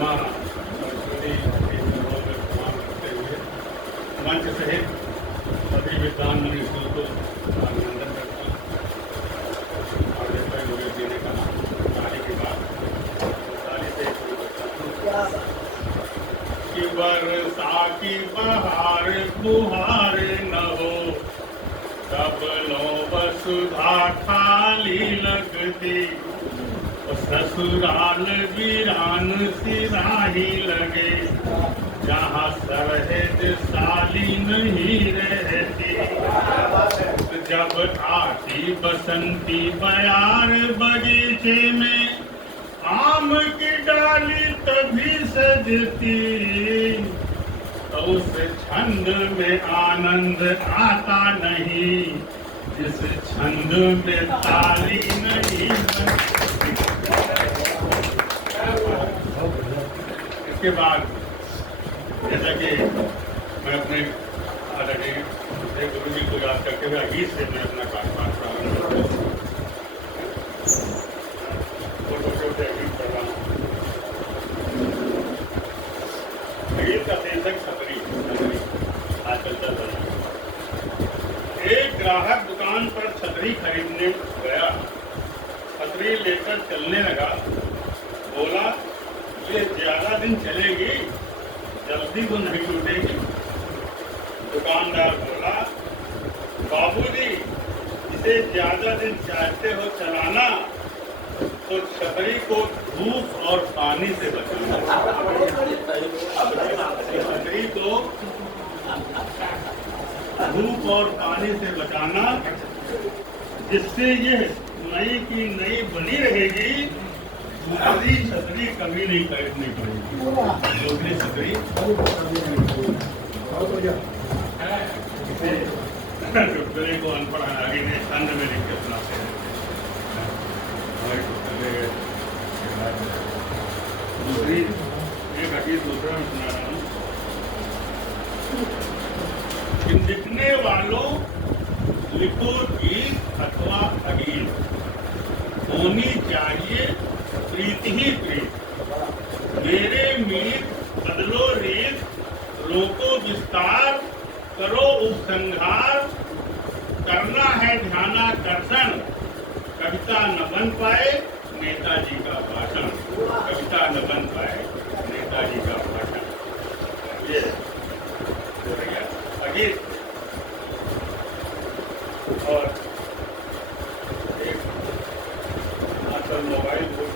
माँ सरस्वती के चरणों में प्रणाम करते हुए मंच सहित सभी विद्वान मनीषियों को अभिनंदन करता हूँ। और जैसा गुरु जी ने कहा ताली की बात, ताली से शुरू करता हूँ कि बरसा की बहार फुहार न हो, तब लो वसुधा खाली लगती, ससुराल वीरान सिराही लगे, जहाँ सहज साली नहीं रहती। जब आती बसंती बयार बगीचे में, आम की डाली तभी सजती, तो उस छंद में आनंद आता नहीं, जिस छंद में ताली नहीं बनती। इसके बाद जैसा कि मैं अपने आदरणीय गुरु जी को याद करते हुए गीत से मैं अपना कार्यक्रम प्रारंभ करता हूँ। गीत कर रहा हूँ। गीत का शीर्षक छतरी आजकल चल रहा है। एक ग्राहक दुकान पर छतरी खरीदने गया, छतरी लेकर चलने लगा, बोला ये ज्यादा दिन चलेगी, जल्दी तो नहीं टूटेगी। दुकानदार बोला बाबूजी इसे ज्यादा दिन चाहते हो चलाना तो छतरी को धूप और पानी से बचाना। छतरी को धूप और पानी से बचाना, जिससे ये नई की नई बनी रहेगी, दूसरी छतरी कभी नहीं खरीदनी पड़ेगी। दूसरी छतरी टुकड़े को अनपढ़ आगे ने छंद में लिख के सुनाते हैं। दूसरी एक हकीकत दूसरा में सुना रहा हूँ। लिखने वालों लिखो गीत अथवा अगीत, होनी चाहिए प्रीति ही प्रीत। मेरे मीत बदलो रीत, रोको विस्तार, करो उपसंहार, करना है ध्यानाकर्षण, कविता न बन पाए नेताजी का भाषण। कविता न बन पाए नेताजी का भाषण। ये अगीत और एक आजकल मोबाइल पर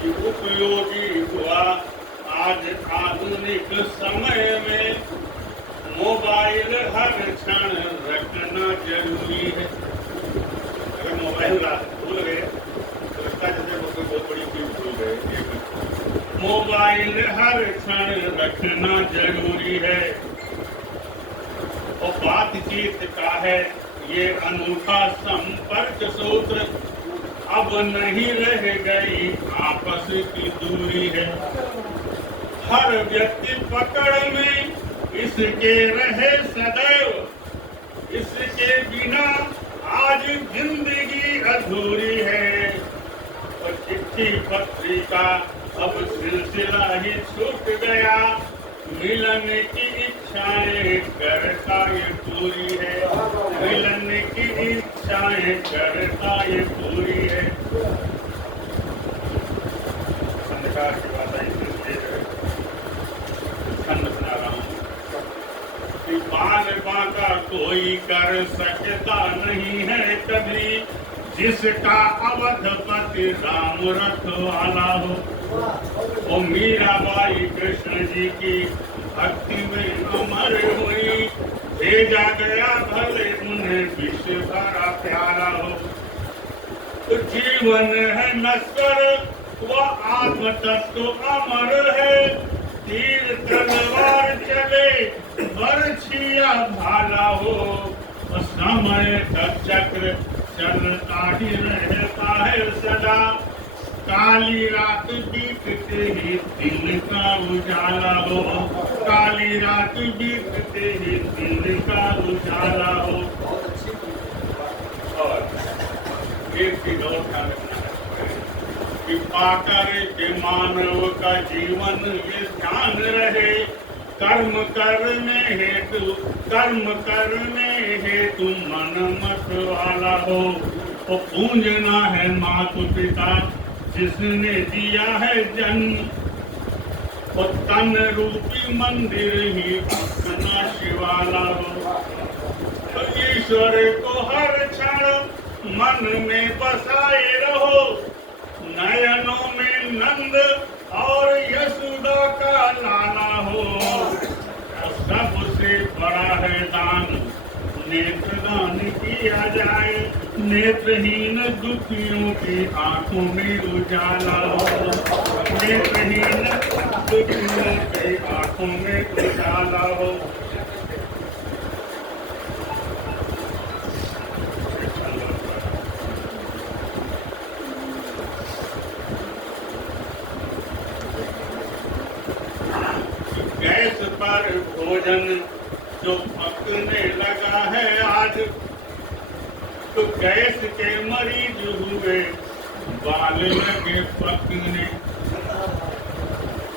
एक उपयोगी हुआ आज आधुनिक समय में, मोबाइल हर क्षण रखना जरूरी है। अगर मोबाइल भूल गए तो लगता जैसे कोई बहुत बड़ी चीज भूल गए। मोबाइल हर क्षण रखना जरूरी है, और बातचीत का है ये अनूठा संपर्क सूत्र, अब नहीं रह गई आपस की दूरी है। हर व्यक्ति पकड़ में इसके रहे सदैव, इसके बिना आज जिंदगी अधूरी है। और चिट्ठी पत्रिका अब सिलसिला ही छूट गया, मिलन की इच्छाएं करता ये पूरी है। मिलन की इच्छाएं करता ये पूरी है। अंधकार की बात आई छंद बना रहा हूँ कि बाल बांका कोई कर सकता नहीं है कभी, जिसका अवधपति राम रखवाला हो। वो मीराबाई कृष्ण जी की भक्ति में अमर हुई, भेजा गया भले उन्हें विश्व भरा प्यारा हो। तो जीवन है नश्वर वो आत्म तत्व अमर है, तीर तलवार चले बरछिया भाला हो। समय का चक्र चलता ही रहता है सदा, काली रात बीतते ही दिन का उजाला हो। काली रात बीतते ही दिन का उजाला हो। और एक चीज और ध्यान रखना है कि पाकर के मानव का जीवन ये ध्यान रहे, कर्म करने हेतु मन मत वाला हो। तो पूजना है मातु पिता जिसने दिया है जन्म, और तन रूपी मंदिर ही अपना शिवाला हो। तो ईश्वर को हर क्षण मन में बसाए रहो, नयनों में नंद और यशोदा का लाला हो। सबसे बड़ा है दान नेत्रदान किया जाए, नेत्रहीन दुखियों की आंखों में उजाला हो। नेत्रहीन दुखियों की आंखों में उजाला हो। गैस पर भोजन जो पकने लगा है आज, तो गैस के मरीज हुए बाल लगे पकने।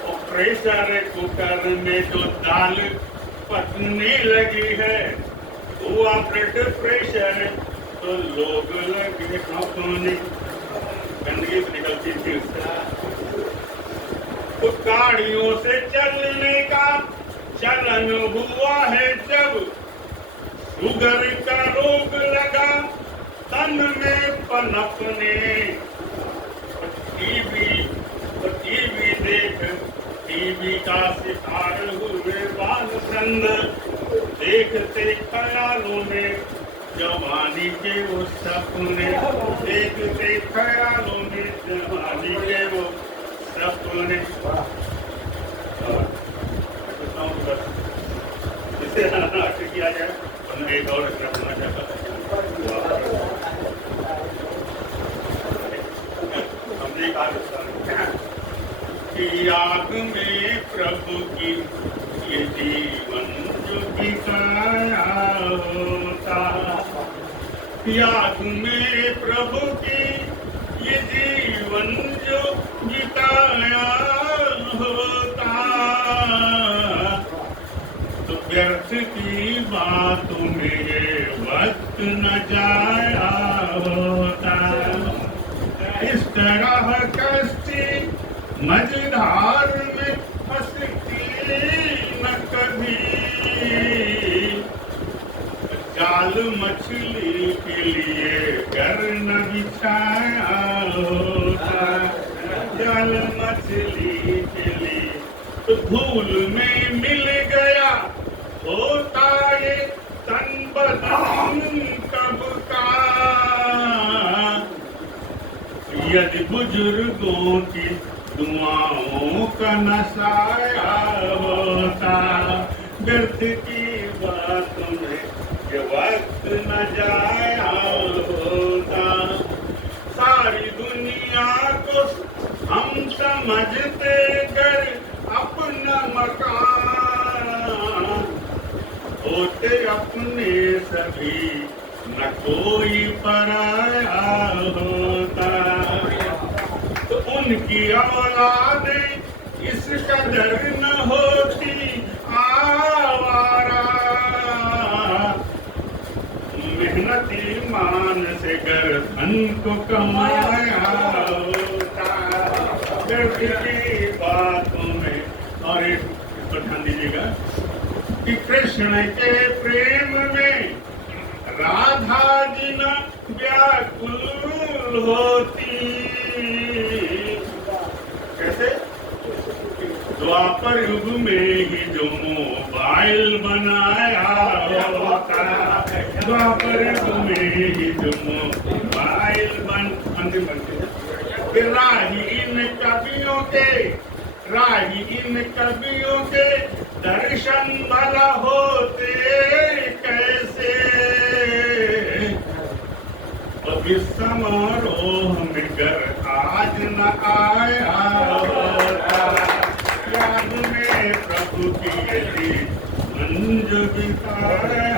और प्रेशर कुकर में जो दाल पकने लगी है, हुआ ब्लड प्रेशर तो लोग लगे अपने, गंदगी निकलती थी उससे। तो गाड़ियों से चलने का चलन हुआ है जब, शुगर का रोग लगा तन में पनपने। टीवी देख टीवी का शिकार हुए बाल चंद, देखते ख्यालों में जवानी के वो सपने, देखते ख्यालों में जवानी के वो सपने। इसे किया जाए तो मैं एक और रखना चाहता था। हमने कहा कि याद में प्रभु की ये जीवन जो बिताया होता, याद में प्रभु की ये जीवन जो बिताया होता, तो व्यर्थ की बातों में ये वक्त न जाया होता। इस तरह कश्ती मझधार में फंसती न कभी, जाल मछली के लिए घर न बिछाया होता, जाल मछली के लिए तो धूल में मिल गया होता ये तन बदन कब का। यदि बुजुर्गों की दुआओं का नशाया होता, व्यर्थ की बातों में ये वक्त न जाया होता। सारी दुनिया को हम समझते कर अपना मकान, होते अपने सभी न कोई पराया होता। तो उनकी औलादें इस कदर न होती आवारा, मेहनती मान से गर्दन को कमाया होता। की बातों में और एक ध्यान दीजिएगा कि कृष्ण के प्रेम में राधा जी न व्याकुल होती। कैसे? द्वापर युग में ही जो मोबाइल बनाया होता, द्वापर युग में ही जो मोबाइल अंतिम बनते, राही इन कवियों के दर्शन भला होते कैसे। अभी समारोह में घर आज न आया होता, याद में प्रभु की मंज बिताए